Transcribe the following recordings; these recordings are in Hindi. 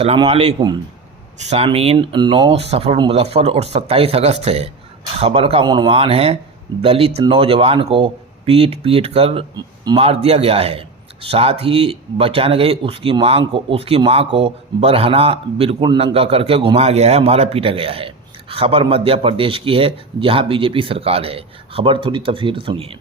अस्सलामुअलैकुम सामीन। 9 सफ़र मुज़फ़्फ़र और 27 अगस्त है। ख़बर का उन्वान है दलित नौजवान को पीट पीट कर मार दिया गया है। साथ ही बचाने गई उसकी मां को बरहना बिल्कुल नंगा करके घुमाया गया है, मारा पीटा गया है। ख़बर मध्य प्रदेश की है जहां बीजेपी सरकार है। ख़बर थोड़ी तफसील सुनिए।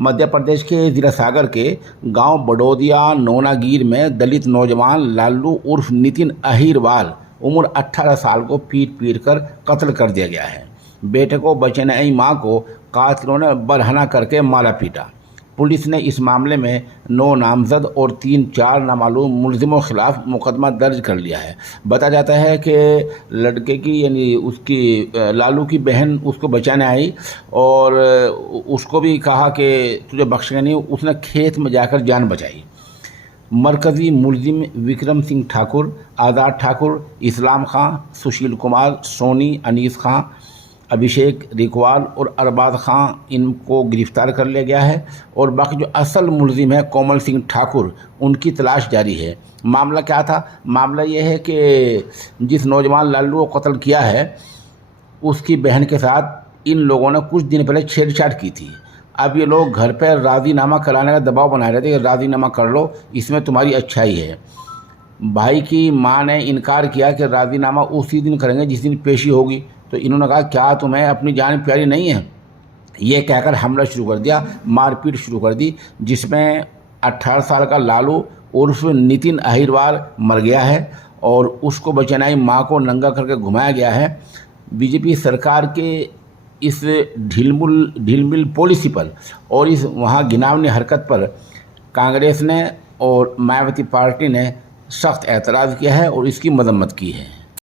मध्य प्रदेश के ज़िला सागर के गांव बडोदिया नोनागीर में दलित नौजवान लालू उर्फ नितिन अहिरवाल उम्र 18 साल को पीट पीट कर कत्ल कर दिया गया है। बेटे को बचाने आई मां को कातिलों ने बरहना करके मारा पीटा। पुलिस ने इस मामले में 9 नामजद और 3-4 नामालूम मुलजिमों के खिलाफ मुकदमा दर्ज कर लिया है। बताया जाता है कि लड़के की यानी उसकी लालू की बहन उसको बचाने आई और उसको भी कहा कि तुझे बख्शेंगे नहीं, उसने खेत में जाकर जान बचाई। मरकज़ी मुलजिम विक्रम सिंह ठाकुर, आज़ाद ठाकुर, इस्लाम खां, सुशील कुमार, सोनी, अनीस खां, अभिषेक रिकवाल और अरबाज खां, इनको गिरफ़्तार कर लिया गया है और बाकी जो असल मुलजिम है कोमल सिंह ठाकुर, उनकी तलाश जारी है। मामला क्या था? मामला ये है कि जिस नौजवान लालू को कत्ल किया है उसकी बहन के साथ इन लोगों ने कुछ दिन पहले छेड़छाड़ की थी। अब ये लोग घर पर राज़ीनामा कराने का दबाव बना रहे थे कि राज़ीनामा कर लो, इसमें तुम्हारी अच्छाई है। भाई की माँ ने इनकार किया कि राज़ीनामा उसी दिन करेंगे जिस दिन पेशी होगी। तो इन्होंने कहा क्या तुम्हें अपनी जान प्यारी नहीं है? ये कहकर हमला शुरू कर दिया, मारपीट शुरू कर दी, जिसमें 18 साल का लालू उर्फ नितिन अहिरवाल मर गया है और उसको बचाने आई माँ को नंगा करके घुमाया गया है। बीजेपी सरकार के इस ढीलमिल पॉलिसी पर और इस वहाँ घिनौनी हरकत पर कांग्रेस ने और मायावती पार्टी ने सख्त एतराज़ किया है और इसकी मजम्मत की है।